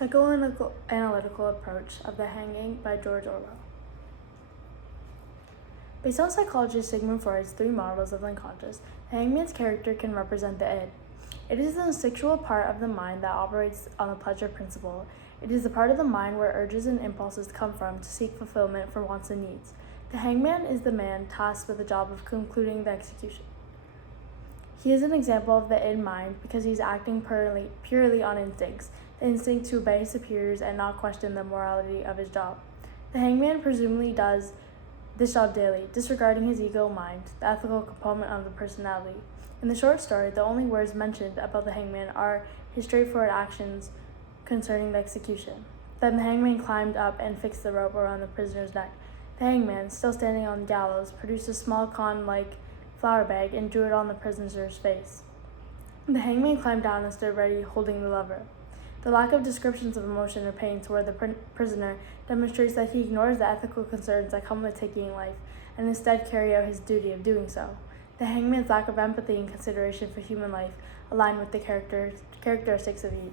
Psychoanalytical Approach of the Hanging by George Orwell. Based on psychologist Sigmund Freud's three models of the unconscious, the hangman's character can represent the id. It is the instinctual part of the mind that operates on the pleasure principle. It is the part of the mind where urges and impulses come from to seek fulfillment for wants and needs. The hangman is the man tasked with the job of concluding the execution. He is an example of the id mind because he is acting purely on instincts, the instinct to obey his superiors and not question the morality of his job. The hangman presumably does this job daily, disregarding his ego mind, the ethical component of the personality. In the short story, the only words mentioned about the hangman are his straightforward actions concerning the execution. Then the hangman climbed up and fixed the rope around the prisoner's neck. The hangman, still standing on the gallows, produced a small con-like flour bag and drew it on the prisoner's face. The hangman climbed down and stood ready, holding the lever. The lack of descriptions of emotion or pain toward the prisoner demonstrates that he ignores the ethical concerns that come with taking life and instead carry out his duty of doing so. The hangman's lack of empathy and consideration for human life align with the characteristics of Id.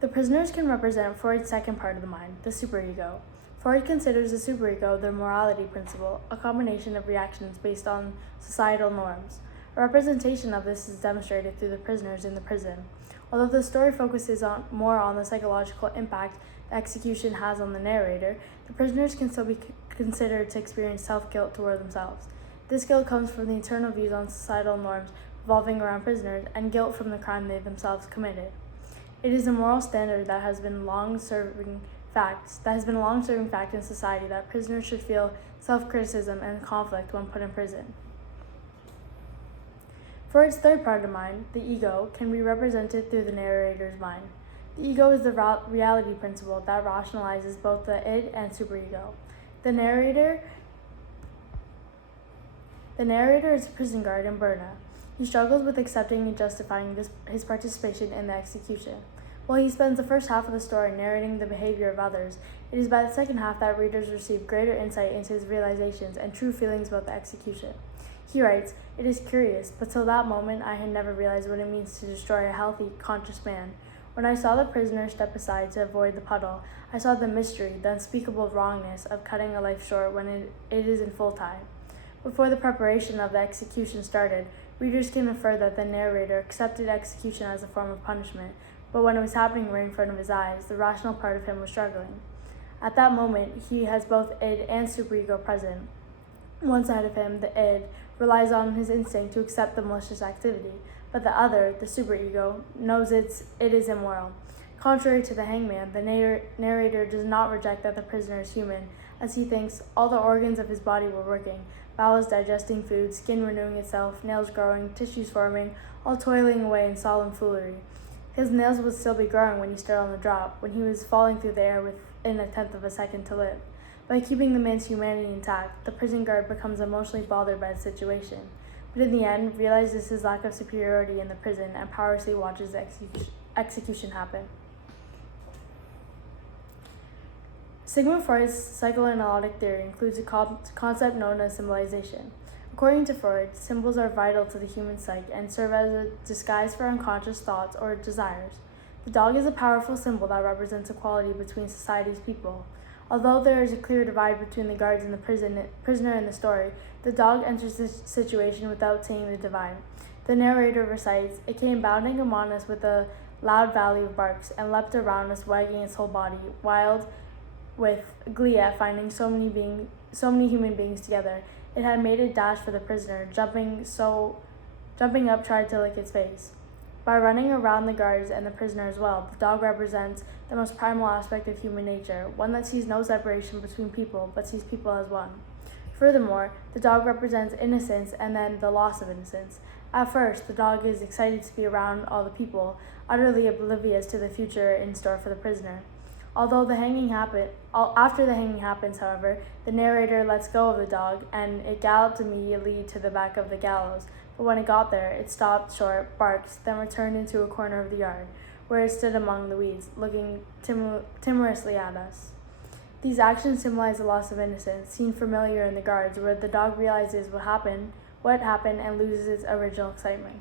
The prisoners can represent Freud's second part of the mind, the superego. Freud considers the superego the morality principle, a combination of reactions based on societal norms. A representation of this is demonstrated through the prisoners in the prison. Although the story focuses more on the psychological impact the execution has on the narrator, the prisoners can still be considered to experience self-guilt toward themselves. This guilt comes from the internal views on societal norms revolving around prisoners and guilt from the crime they themselves committed. It is a moral standard that has been a long-serving fact in society that prisoners should feel self-criticism and conflict when put in prison. Freud's third part of the mind, the ego, can be represented through the narrator's mind. The ego is the reality principle that rationalizes both the id and superego. The narrator is a prison guard in Brno. He struggles with accepting and justifying his participation in the execution. While he spends the first half of the story narrating the behavior of others, it is by the second half that readers receive greater insight into his realizations and true feelings about the execution. He writes, "It is curious, but till that moment I had never realized what it means to destroy a healthy, conscious man. When I saw the prisoner step aside to avoid the puddle, I saw the mystery, the unspeakable wrongness of cutting a life short when it is in full time." Before the preparation of the execution started, readers can infer that the narrator accepted execution as a form of punishment, but when it was happening right in front of his eyes, the rational part of him was struggling. At that moment, he has both id and superego present. One side of him, the id, relies on his instinct to accept the malicious activity, but the other, the superego, knows it is immoral. Contrary to the hangman, the narrator does not reject that the prisoner is human, as he thinks all the organs of his body were working, bowels digesting food, skin renewing itself, nails growing, tissues forming, all toiling away in solemn foolery. His nails would still be growing when he stood on the drop, when he was falling through the air within a tenth of a second to live. By keeping the man's humanity intact, the prison guard becomes emotionally bothered by the situation, but in the end realizes his lack of superiority in the prison and powerlessly watches the execution happen. Sigmund Freud's psychoanalytic theory includes a concept known as symbolization. According to Freud, symbols are vital to the human psyche and serve as a disguise for unconscious thoughts or desires. The dog is a powerful symbol that represents equality between society's people. Although there is a clear divide between the guards and the prisoner in the story, the dog enters the situation without seeing the divide. The narrator recites, "It came bounding among us with a loud volley of barks, and leapt around us, wagging its whole body, wild with glee at finding so many human beings together. It had made a dash for the prisoner, jumping up tried to lick its face." By running around the guards and the prisoner as well, the dog represents the most primal aspect of human nature, one that sees no separation between people, but sees people as one. Furthermore, the dog represents innocence and then the loss of innocence. At first, the dog is excited to be around all the people, utterly oblivious to the future in store for the prisoner. After the hanging happens, however, the narrator lets go of the dog, and it galloped immediately to the back of the gallows. But when it got there, it stopped short, barked, then returned into a corner of the yard, where it stood among the weeds, looking timorously at us. These actions symbolize the loss of innocence, seen familiar in the guards, where the dog realizes what happened, and loses its original excitement.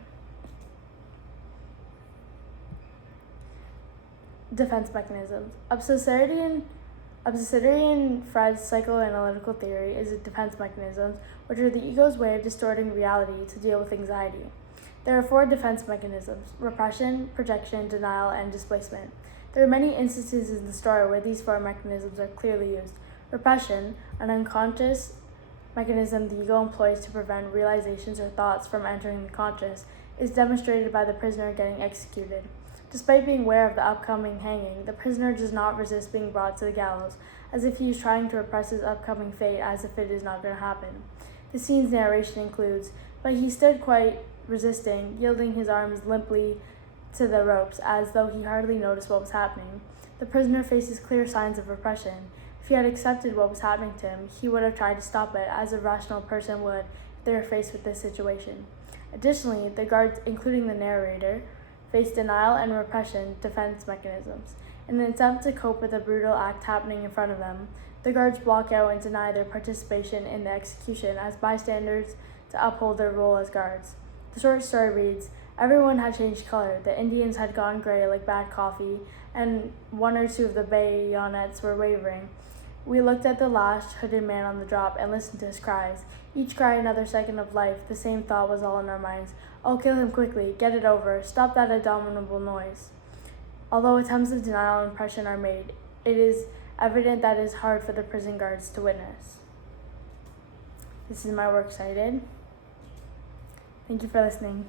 defense mechanisms. Obsessorian Fred's psychoanalytical theory is a defense mechanisms, which are the ego's way of distorting reality to deal with anxiety. There are 4 defense mechanisms: repression, projection, denial, and displacement. There are many instances in the story where these 4 mechanisms are clearly used. Repression, an unconscious mechanism the ego employs to prevent realizations or thoughts from entering the conscious, is demonstrated by the prisoner getting executed. Despite being aware of the upcoming hanging, the prisoner does not resist being brought to the gallows, as if he is trying to repress his upcoming fate as if it is not going to happen. The scene's narration includes, "But he stood quite resisting, yielding his arms limply to the ropes, as though he hardly noticed what was happening." The prisoner faces clear signs of repression. If he had accepted what was happening to him, he would have tried to stop it, as a rational person would if they were faced with this situation. Additionally, the guards, including the narrator, face denial and repression defense mechanisms. In an attempt to cope with the brutal act happening in front of them, the guards block out and deny their participation in the execution as bystanders to uphold their role as guards. The short story reads, "Everyone had changed color. The Indians had gone gray like bad coffee, and 1 or 2 of the bayonets were wavering. We looked at the lashed, hooded man on the drop and listened to his cries. Each cry another second of life. The same thought was all in our minds. Oh, kill him quickly. Get it over. Stop that abominable noise." Although attempts of denial and repression are made, it is evident that it is hard for the prison guards to witness. This is my works cited. Thank you for listening.